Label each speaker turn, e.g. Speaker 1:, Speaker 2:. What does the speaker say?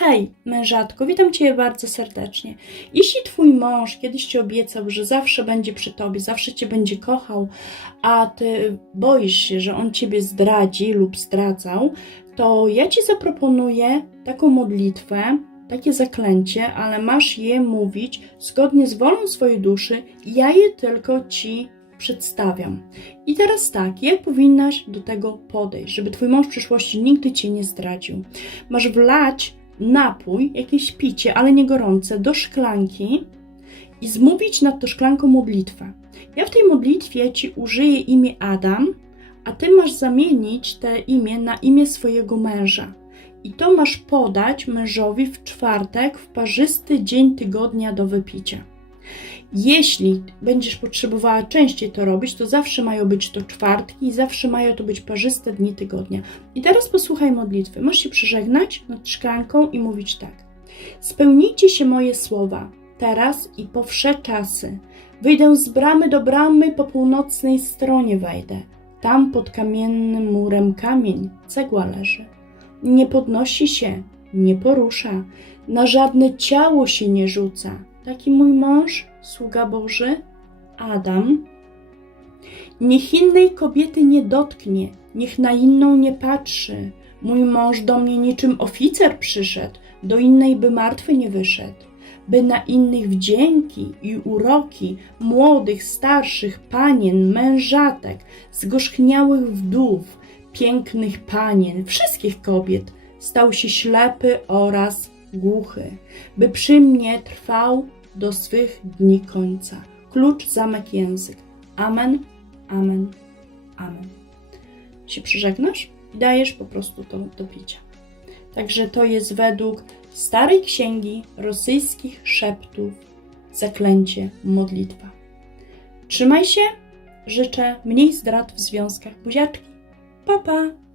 Speaker 1: Hej, mężatko, witam Cię bardzo serdecznie. Jeśli Twój mąż kiedyś Ci obiecał, że zawsze będzie przy Tobie, zawsze Cię będzie kochał, a Ty boisz się, że on Ciebie zdradzi lub zdradzał, to ja Ci zaproponuję taką modlitwę, takie zaklęcie, ale masz je mówić zgodnie z wolą swojej duszy. Ja je tylko Ci przedstawiam. I teraz tak, jak powinnaś do tego podejść, żeby Twój mąż w przyszłości nigdy Cię nie zdradził? Masz wlać napój, jakieś picie, ale nie gorące, do szklanki i zmówić nad tą szklanką modlitwę. Ja w tej modlitwie Ci użyję imię Adam, a Ty masz zamienić te imię na imię swojego męża. I to masz podać mężowi w czwartek, w parzysty dzień tygodnia do wypicia. Jeśli będziesz potrzebowała częściej to robić, to zawsze mają być to czwartki i zawsze mają to być parzyste dni tygodnia. I teraz posłuchaj modlitwy. Masz się przeżegnać nad szklanką i mówić tak. Spełnijcie się moje słowa, teraz i po wsze czasy. Wyjdę z bramy do bramy, po północnej stronie wejdę. Tam pod kamiennym murem kamień, cegła leży. Nie podnosi się, nie porusza, na żadne ciało się nie rzuca. Taki mój mąż, sługa Boży, Adam. Niech innej kobiety nie dotknie, niech na inną nie patrzy. Mój mąż do mnie niczym oficer przyszedł, do innej by martwy nie wyszedł. By na innych wdzięki i uroki młodych, starszych panien, mężatek, zgorzchniałych wdów, pięknych panien, wszystkich kobiet, stał się ślepy oraz głuchy, by przy mnie trwał do swych dni końca. Klucz, zamek, język. Amen, amen, amen. Się przyżegnasz i dajesz po prostu to do picia. Także to jest według starej księgi rosyjskich szeptów zaklęcie, modlitwa. Trzymaj się, życzę mniej zdrad w związkach buziaczki. Pa, pa!